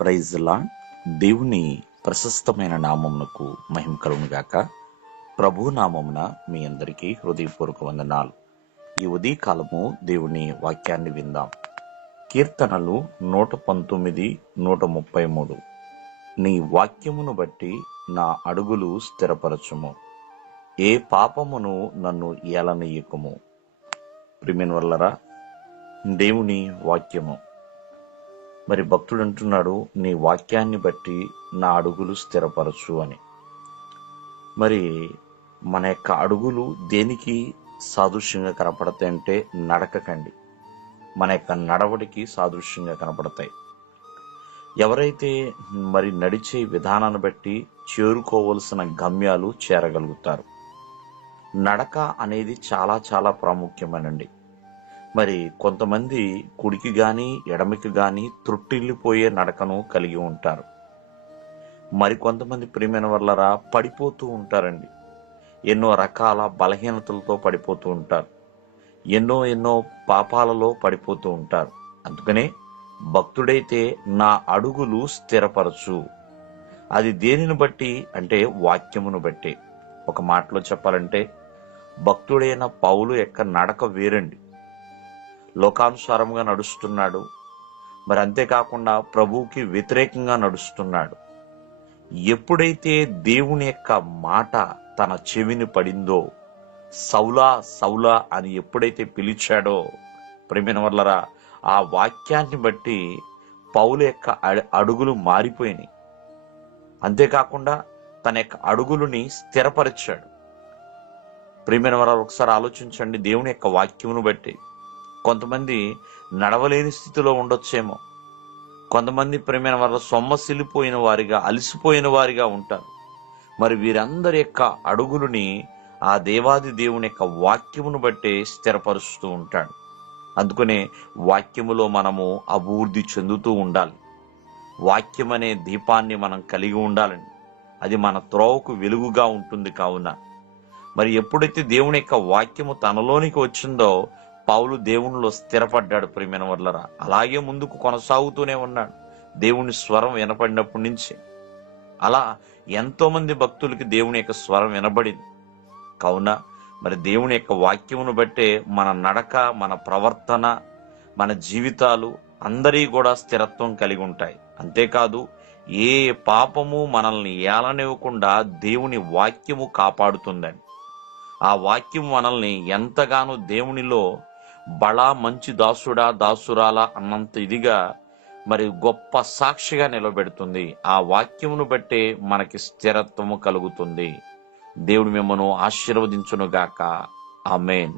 Praise lord. దేవుని ప్రశస్తమైన నామమునకు మహిమ కలుగునుగాక. ప్రభు నామమున మీ అందరికీ హృదయపూర్వక వందనాలు. ఈ ఉదయకాలము దేవుని వాక్యాన్ని విందాం. కీర్తనలు 119, 133. నీ వాక్యమును బట్టి నా అడుగులు స్థిరపరచుము, ఏ పాపమును నన్ను ఏలనీయకుము. ప్రియమైన వాళ్ళరా, దేవుని వాక్యము. మరి భక్తుడు అంటున్నాడు, నీ వాక్యాన్ని బట్టి నా అడుగులు స్థిరపరచు అని. మరి మన యొక్క అడుగులు దేనికి సాదృశ్యంగా కనపడతాయంటే నడకకండి, మన యొక్క నడవడికి సాదృశ్యంగా కనపడతాయి. ఎవరైతే మరి నడిచే విధానాన్ని బట్టి చేరుకోవలసిన గమ్యాలు చేరగలుగుతారు. నడక అనేది చాలా చాలా ప్రాముఖ్యమేనండి. మరి కొంతమంది కుడికి గాని ఎడమికి గాని త్రుట్టిల్లిపోయే నడకను కలిగి ఉంటారు. మరి కొంతమంది ప్రియమైన వాళ్ళరా పడిపోతూ ఉంటారండి. ఎన్నో రకాల బలహీనతలతో పడిపోతూ ఉంటారు. ఎన్నో పాపాలలో పడిపోతూ ఉంటారు. అందుకనే భక్తుడైతే నా అడుగులు స్థిరపరచు. అది దేనిని బట్టి అంటే వాక్యమును బట్టి. ఒక మాటలో చెప్పాలంటే భక్తుడైన పౌలు యొక్క నడక వేరండి. లోకానుసారంగా నడుస్తున్నాడు. మరి అంతేకాకుండా ప్రభువుకి వ్యతిరేకంగా నడుస్తున్నాడు. ఎప్పుడైతే దేవుని యొక్క మాట తన చెవిని పడిందో, సౌలా సౌలా అని ఎప్పుడైతే పిలిచాడో, ప్రియమైన వాళ్ళరా, ఆ వాక్యాన్ని బట్టి పౌలు యొక్క అడుగులు మారిపోయినాయి. అంతేకాకుండా తన యొక్క అడుగులని స్థిరపరిచాడు. ప్రియమైన వారు ఒకసారి ఆలోచించండి. దేవుని యొక్క వాక్యమును బట్టి కొంతమంది నడవలేని స్థితిలో ఉండొచ్చేమో. కొంతమంది ప్రియమైన వారు సొమ్మసిల్లిపోయిన వారిగా, అలసిపోయిన వారిగా ఉంటారు. మరి వీరందరి యొక్క అడుగులని ఆ దేవాది దేవుని యొక్క వాక్యమును బట్టి స్థిరపరుస్తూ ఉంటాడు. అందుకనే వాక్యములో మనము అభివృద్ధి చెందుతూ ఉండాలి. వాక్యం అనే దీపాన్ని మనం కలిగి ఉండాలండి. అది మన త్రోవకు వెలుగుగా ఉంటుంది. కావున మరి ఎప్పుడైతే దేవుని యొక్క వాక్యము తనలోనికి వచ్చిందో పౌలు దేవునిలో స్థిరపడ్డాడు. ప్రియమైన వాళ్ళరా, అలాగే ముందుకు కొనసాగుతూనే ఉన్నాడు. దేవుని స్వరం వినపడినప్పటి నుంచి అలా ఎంతో మంది భక్తులకి దేవుని యొక్క స్వరం వినబడింది. కావున మరి దేవుని యొక్క వాక్యమును బట్టే మన నడక, మన ప్రవర్తన, మన జీవితాలు అందరి కూడా స్థిరత్వం కలిగి ఉంటాయి. అంతేకాదు ఏ పాపము మనల్ని ఏలనివ్వకుండా దేవుని వాక్యము కాపాడుతుందండి. ఆ వాక్యం మనల్ని ఎంతగానో దేవునిలో బళా మంచి దాసుడా దాసురాలా అన్నంత ఇదిగా మరి గొప్ప సాక్షిగా నిలబెడుతుంది. ఆ వాక్యమును బట్టే మనకి స్థిరత్వము కలుగుతుంది. దేవుడు మిమ్మల్ని ఆశీర్వదించునుగాక. ఆమేన్.